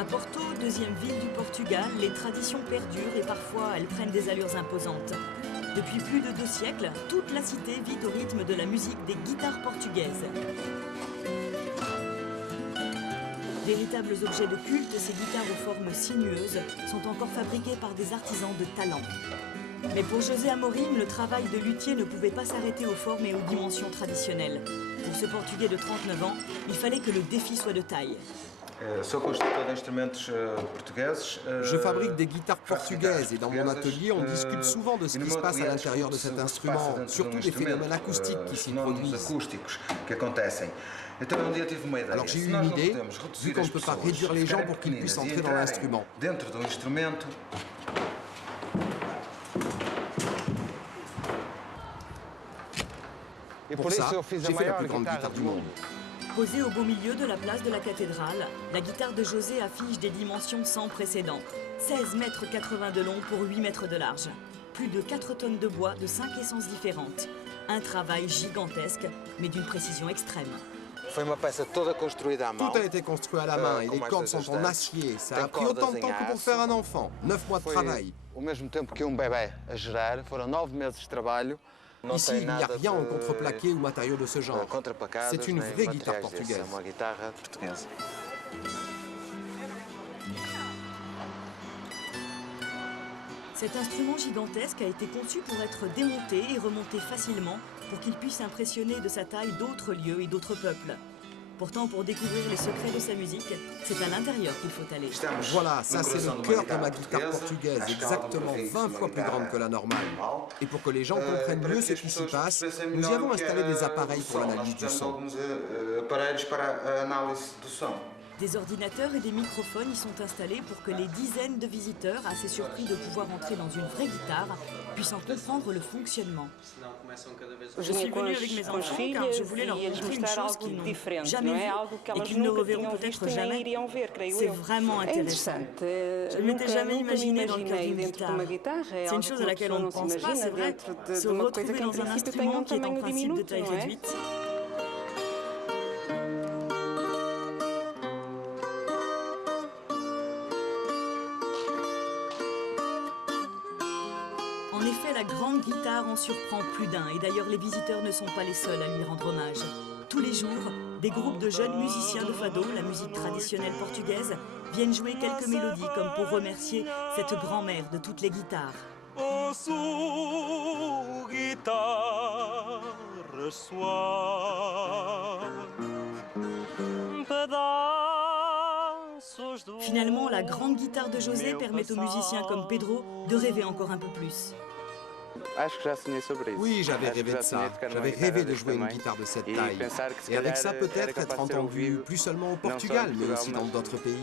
À Porto, deuxième ville du Portugal, les traditions perdurent et parfois elles prennent des allures imposantes. Depuis plus de 2 siècles, toute la cité vit au rythme de la musique des guitares portugaises. Véritables objets de culte, ces guitares aux formes sinueuses sont encore fabriquées par des artisans de talent. Mais pour José Amorim, le travail de luthier ne pouvait pas s'arrêter aux formes et aux dimensions traditionnelles. Pour ce Portugais de 39 ans, il fallait que le défi soit de taille. Je fabrique des guitares portugaises et dans mon atelier, on discute souvent de ce qui se passe à l'intérieur de cet instrument, surtout des phénomènes acoustiques qui s'y produisent. Alors j'ai eu une idée, vu qu'on ne peut pas réduire les gens pour qu'ils puissent entrer dans l'instrument. Pour ça, j'ai fait la plus grande guitare du monde. Posée au beau milieu de la place de la cathédrale, la guitare de José affiche des dimensions sans précédent. 16,80 mètres de long pour 8 mètres de large. Plus de 4 tonnes de bois de 5 essences différentes. Un travail gigantesque, mais d'une précision extrême. Tout a été construit à la main et les cordes sont en acier. Ça a pris autant de temps que pour faire un enfant. 9 mois de travail. Ici, il n'y a rien en contreplaqué ou matériaux de ce genre. C'est une vraie guitare portugaise. Cet instrument gigantesque a été conçu pour être démonté et remonté facilement pour qu'il puisse impressionner de sa taille d'autres lieux et d'autres peuples. Pourtant, pour découvrir les secrets de sa musique, c'est à l'intérieur qu'il faut aller. Voilà, ça c'est le cœur de ma guitare portugaise, exactement 20 fois plus grande que la normale. Et pour que les gens comprennent mieux ce qui s'y passe, nous y avons installé des appareils pour l'analyse du son. Des ordinateurs et des microphones y sont installés pour que les dizaines de visiteurs, assez surpris de pouvoir entrer dans une vraie guitare, puissent en comprendre le fonctionnement. Je suis venue avec mes enfants car je voulais leur montrer une chose qu'ils n'ont jamais vue et qu'ils ne reverront peut-être jamais. C'est vraiment intéressant. Je ne m'étais jamais imaginée dans le cœur d'une guitare. C'est une chose à laquelle on ne pense pas, c'est vrai. Se retrouver dans un instrument qui est en principe de taille réduite. En effet, la grande guitare en surprend plus d'un, et d'ailleurs les visiteurs ne sont pas les seuls à lui rendre hommage. Tous les jours, des groupes de jeunes musiciens de fado, la musique traditionnelle portugaise, viennent jouer quelques mélodies comme pour remercier cette grand-mère de toutes les guitares. Finalement, la grande guitare de José permet aux musiciens comme Pedro de rêver encore un peu plus. Oui, j'avais rêvé de ça. J'avais rêvé de jouer une guitare de cette taille. Et avec ça, peut-être être entendu plus seulement au Portugal, mais aussi dans d'autres pays.